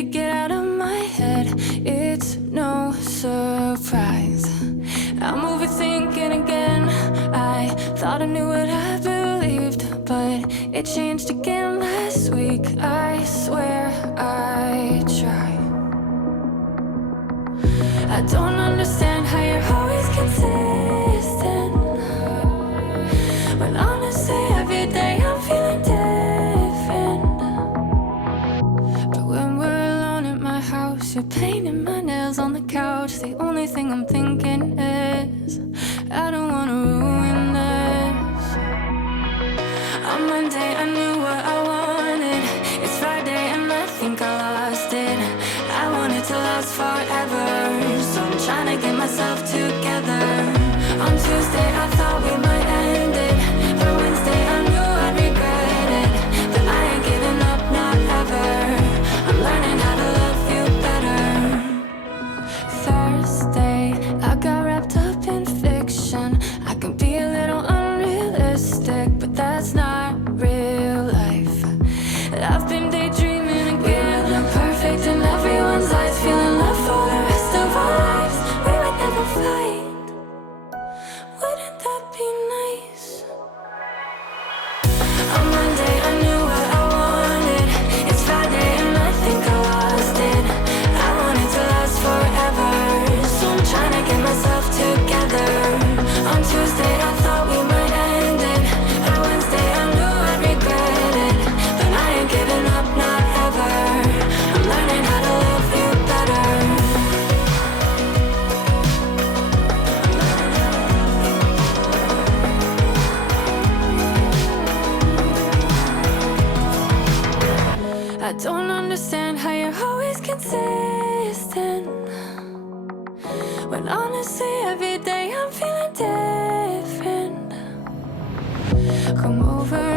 to get out of my head. It's no surprise I'm overthinking again. I thought I knew what I believed, but it changed again last week. I swear I try. I don't understand how you're always consistent, when honestly every day I'm feeling different. But when we're alone at my house, you're painting my nails on the couch. The only thing I'm thinking is I don't wanna ruin this. On Monday I knew what I wanted. It's Friday and I think I lost it. I want it to last forever, so I'm trying to get myself together. On Tuesday I thought we might end it. By Wednesday I knew I'd regret it. But I ain't giving up, not ever. I'm learning how to love you better. Thursday I got wrapped up in fiction. I can be a little unrealistic, but that's not real life. I've been daydreaming again. We look perfect in everyone's eyes, feeling love for the rest of our lives. We would never fight. Wouldn't that be nice? On Monday I knew what I wanted. It's Friday and I think I lost it. I want it to last forever, so I'm trying to get myself together. On Tuesday I thought we might end it. By Wednesday I knew I'd regret it. But I ain't giving up, not ever. I'm learning how to love you better. I don't understand how you're always consistent, when honestly every day I'm feeling different. Come over